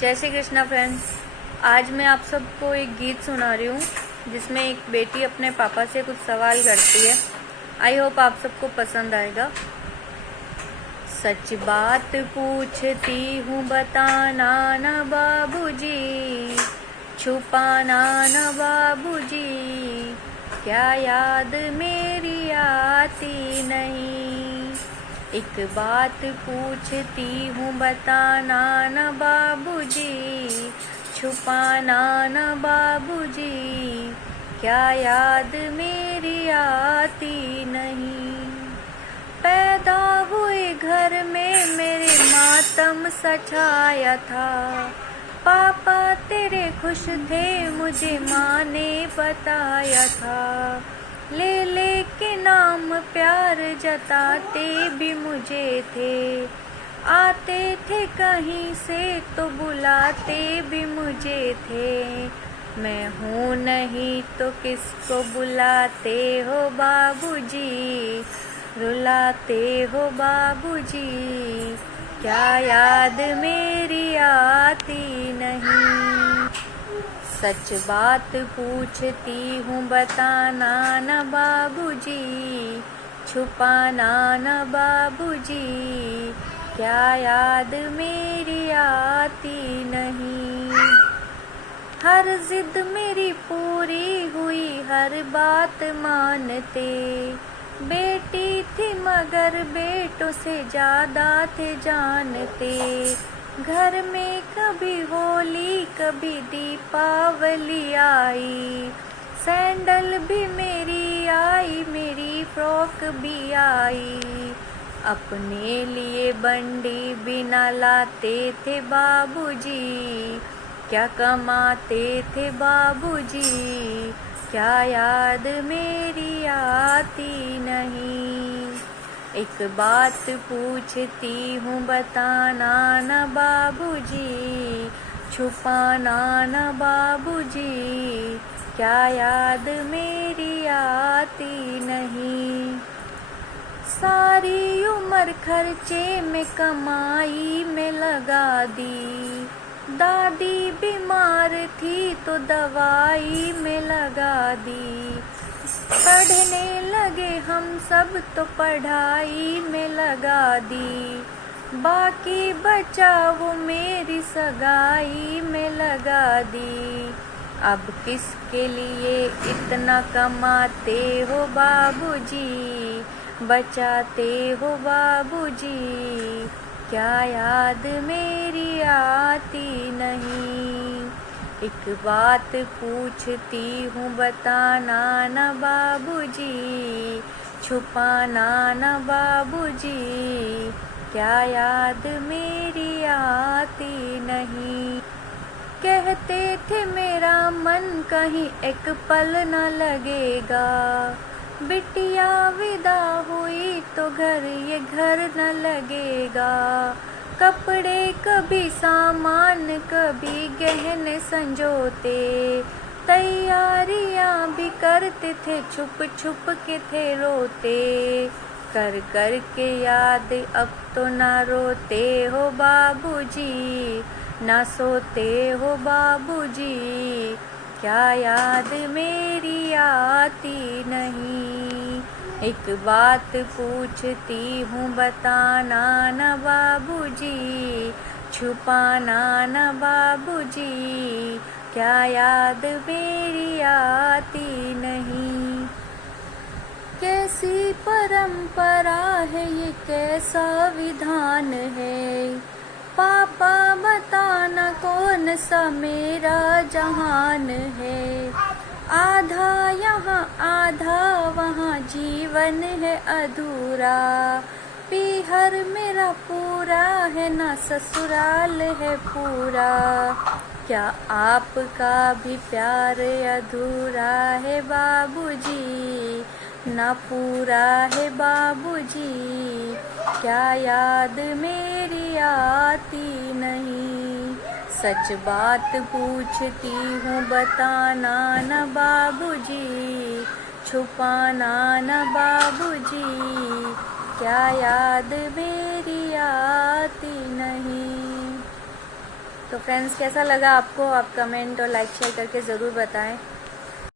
जय श्री कृष्णा फ्रेंड्स। आज मैं आप सबको एक गीत सुना रही हूँ जिसमें एक बेटी अपने पापा से कुछ सवाल करती है। आई होप आप सबको पसंद आएगा। सच बात पूछती हूँ बताना न बाबूजी, छुपाना न बाबूजी, क्या याद मेरी आती नहीं। एक बात पूछती हूँ बताना न बाबूजी, छुपाना न बाबूजी, क्या याद मेरी आती नहीं। पैदा हुए घर में मेरे मातम सा छाया था, पापा तेरे खुश थे मुझे माँ ने बताया था। ले ले के नाम प्यार जताते भी मुझे थे, आते थे कहीं से तो बुलाते भी मुझे थे। मैं हूँ नहीं तो किसको बुलाते हो बाबूजी, रुलाते हो बाबूजी, क्या याद मेरी आती नहीं। सच बात पूछती हूँ बताना न बाबूजी, छुपाना न बाबूजी, क्या याद मेरी आती नहीं। हर जिद मेरी पूरी हुई, हर बात मानते, बेटी थी मगर बेटों से ज़्यादा थे जानते। घर में कभी होली कभी दीपावली आई, सैंडल भी मेरी आई, मेरी फ्रॉक भी आई। अपने लिए बंडी बिना लाते थे बाबूजी, क्या कमाते थे बाबूजी, क्या याद मेरी आती नहीं। एक बात पूछती हूँ बताना न बाबूजी, छुपाना न बाबूजी, क्या याद मेरी आती नहीं। सारी उम्र खर्चे में कमाई में लगा दी, दादी बीमार थी तो दवाई में लगा दी। पढ़ने लगे हम सब तो पढ़ाई में लगा दी, बाकी बचा वो मेरी सगाई में लगा दी। अब किसके लिए इतना कमाते हो बाबूजी, बचाते हो बाबूजी, क्या याद मेरी आती नहीं। एक बात पूछती हूँ बताना न बाबूजी, छुपाना न बाबूजी, क्या याद मेरी आती नहीं। कहते थे मेरा मन कहीं एक पल न लगेगा, बिटिया विदा हुई तो घर ये घर न लगेगा। कपड़े कभी सामान कभी गहने संजोते, तैयारियां भी करते थे छुप छुप के थे रोते। कर कर के याद अब तो ना रोते हो बाबूजी, ना सोते हो बाबूजी, क्या याद मेरी आती नहीं। एक बात पूछती हूँ बताना न बाबूजी, छुपाना न बाबूजी, क्या याद मेरी आती नहीं। कैसी परंपरा है ये, कैसा विधान है, पापा बताना कौन सा मेरा जहान है। आधा यहाँ आधा वहाँ जीवन है अधूरा, पीहर मेरा पूरा है ना ससुराल है पूरा। क्या आपका भी प्यार अधूरा है बाबूजी, ना पूरा है बाबूजी, क्या याद मेरी आती नहीं। सच बात पूछती हूँ बताना न बाबूजी, छुपाना न बाबूजी, क्या याद मेरी आती नहीं। तो फ्रेंड्स कैसा लगा आपको, आप कमेंट और लाइक शेयर करके ज़रूर बताएं।